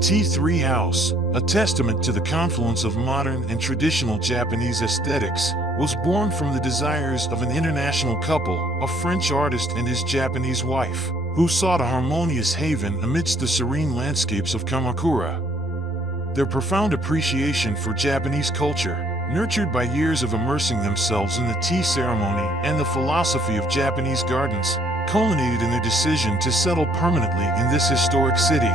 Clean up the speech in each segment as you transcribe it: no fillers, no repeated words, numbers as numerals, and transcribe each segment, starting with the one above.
T3 house, a testament to the confluence of modern and traditional Japanese aesthetics, was born from the desires of an international couple, a French artist and his Japanese wife, who sought a harmonious haven amidst the serene landscapes of Kamakura. Their profound appreciation for Japanese culture, nurtured by years of immersing themselves in the tea ceremony and the philosophy of Japanese gardens, culminated in their decision to settle permanently in this historic city.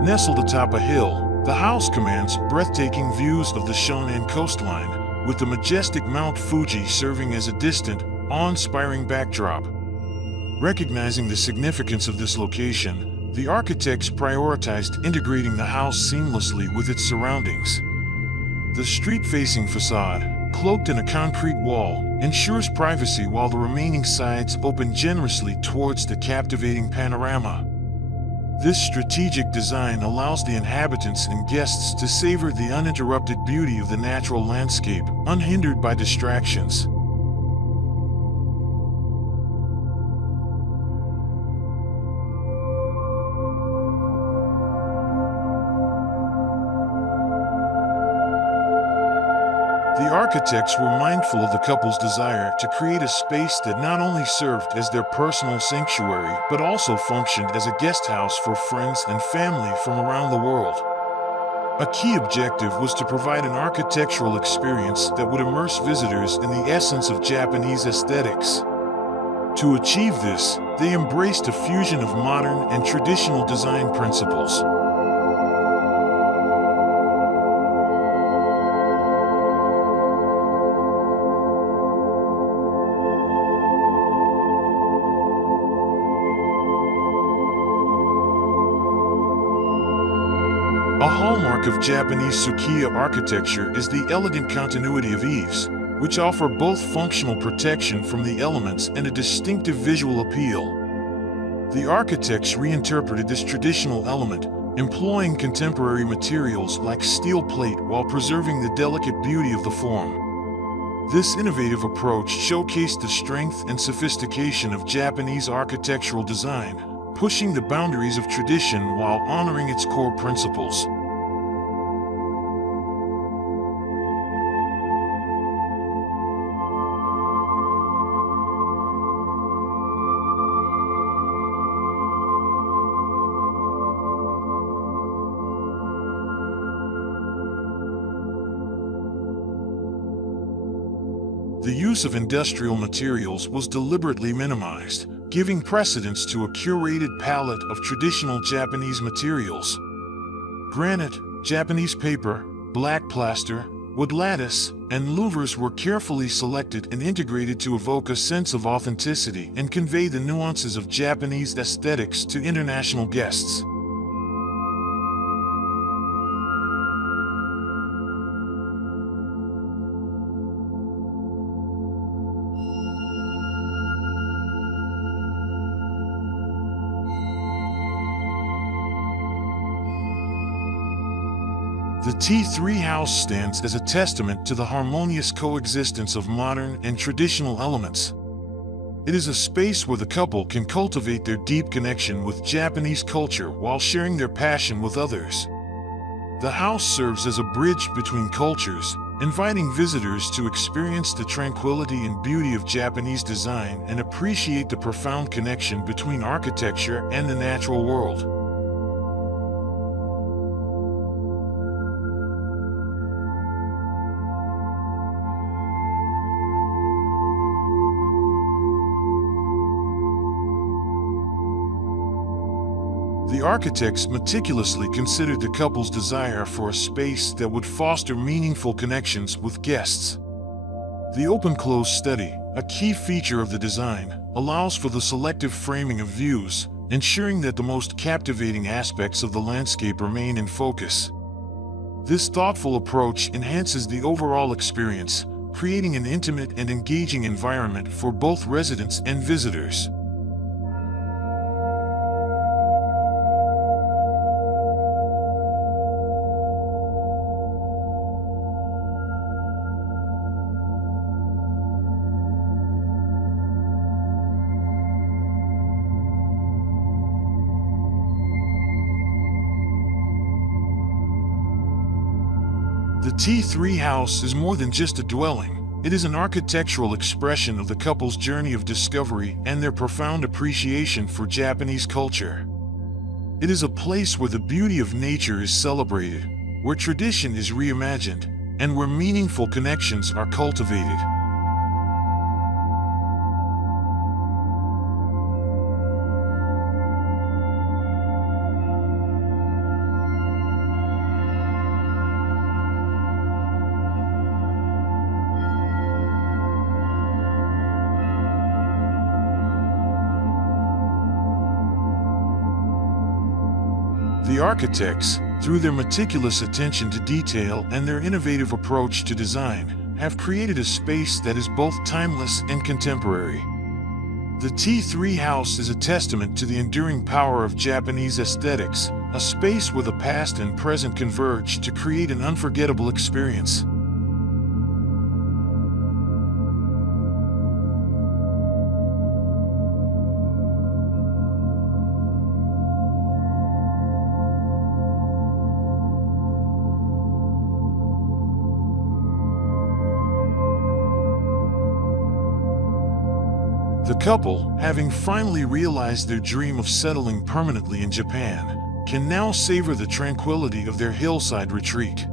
Nestled atop a hill, the house commands breathtaking views of the Shonan coastline, with the majestic Mount Fuji serving as a distant, awe-inspiring backdrop. Recognizing the significance of this location, the architects prioritized integrating the house seamlessly with its surroundings. The street-facing facade, cloaked in a concrete wall, ensures privacy while the remaining sides open generously towards the captivating panorama. This strategic design allows the inhabitants and guests to savor the uninterrupted beauty of the natural landscape, unhindered by distractions. The architects were mindful of the couple's desire to create a space that not only served as their personal sanctuary but also functioned as a guest house for friends and family from around the world. A key objective was to provide an architectural experience that would immerse visitors in the essence of Japanese aesthetics. To achieve this, they embraced a fusion of modern and traditional design principles. A hallmark of Japanese Sukiya architecture is the elegant continuity of eaves, which offer both functional protection from the elements and a distinctive visual appeal. The architects reinterpreted this traditional element, employing contemporary materials like steel plate while preserving the delicate beauty of the form. This innovative approach showcased the strength and sophistication of Japanese architectural design, pushing the boundaries of tradition while honoring its core principles. The use of industrial materials was deliberately minimized, giving precedence to a curated palette of traditional Japanese materials. Granite, Japanese paper, black plaster, wood lattice, and louvers were carefully selected and integrated to evoke a sense of authenticity and convey the nuances of Japanese aesthetics to international guests. The T3 house stands as a testament to the harmonious coexistence of modern and traditional elements. It is a space where the couple can cultivate their deep connection with Japanese culture while sharing their passion with others. The house serves as a bridge between cultures, inviting visitors to experience the tranquility and beauty of Japanese design and appreciate the profound connection between architecture and the natural world. The architects meticulously considered the couple's desire for a space that would foster meaningful connections with guests. The open-close study, a key feature of the design, allows for the selective framing of views, ensuring that the most captivating aspects of the landscape remain in focus. This thoughtful approach enhances the overall experience, creating an intimate and engaging environment for both residents and visitors. T3 house is more than just a dwelling. It is an architectural expression of the couple's journey of discovery and their profound appreciation for Japanese culture. It is a place where the beauty of nature is celebrated, where tradition is reimagined, and where meaningful connections are cultivated. The architects, through their meticulous attention to detail and their innovative approach to design, have created a space that is both timeless and contemporary. The T3 house is a testament to the enduring power of Japanese aesthetics, a space where the past and present converge to create an unforgettable experience. The couple, having finally realized their dream of settling permanently in Japan, can now savor the tranquility of their hillside retreat.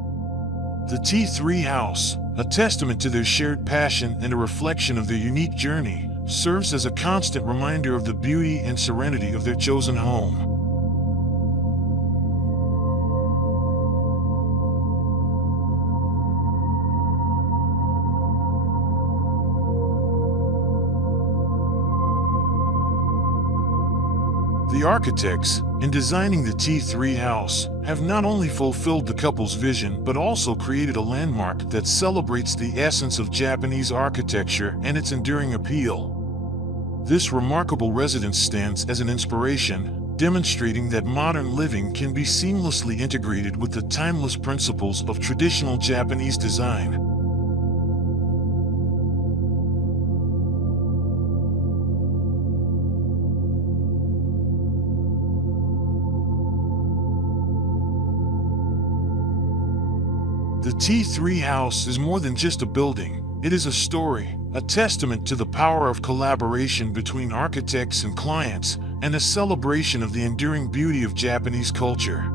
The T3 house, a testament to their shared passion and a reflection of their unique journey, serves as a constant reminder of the beauty and serenity of their chosen home. The architects, in designing the T3 house, have not only fulfilled the couple's vision but also created a landmark that celebrates the essence of Japanese architecture and its enduring appeal. This remarkable residence stands as an inspiration, demonstrating that modern living can be seamlessly integrated with the timeless principles of traditional Japanese design. The T3 house is more than just a building. It is a story, a testament to the power of collaboration between architects and clients, and a celebration of the enduring beauty of Japanese culture.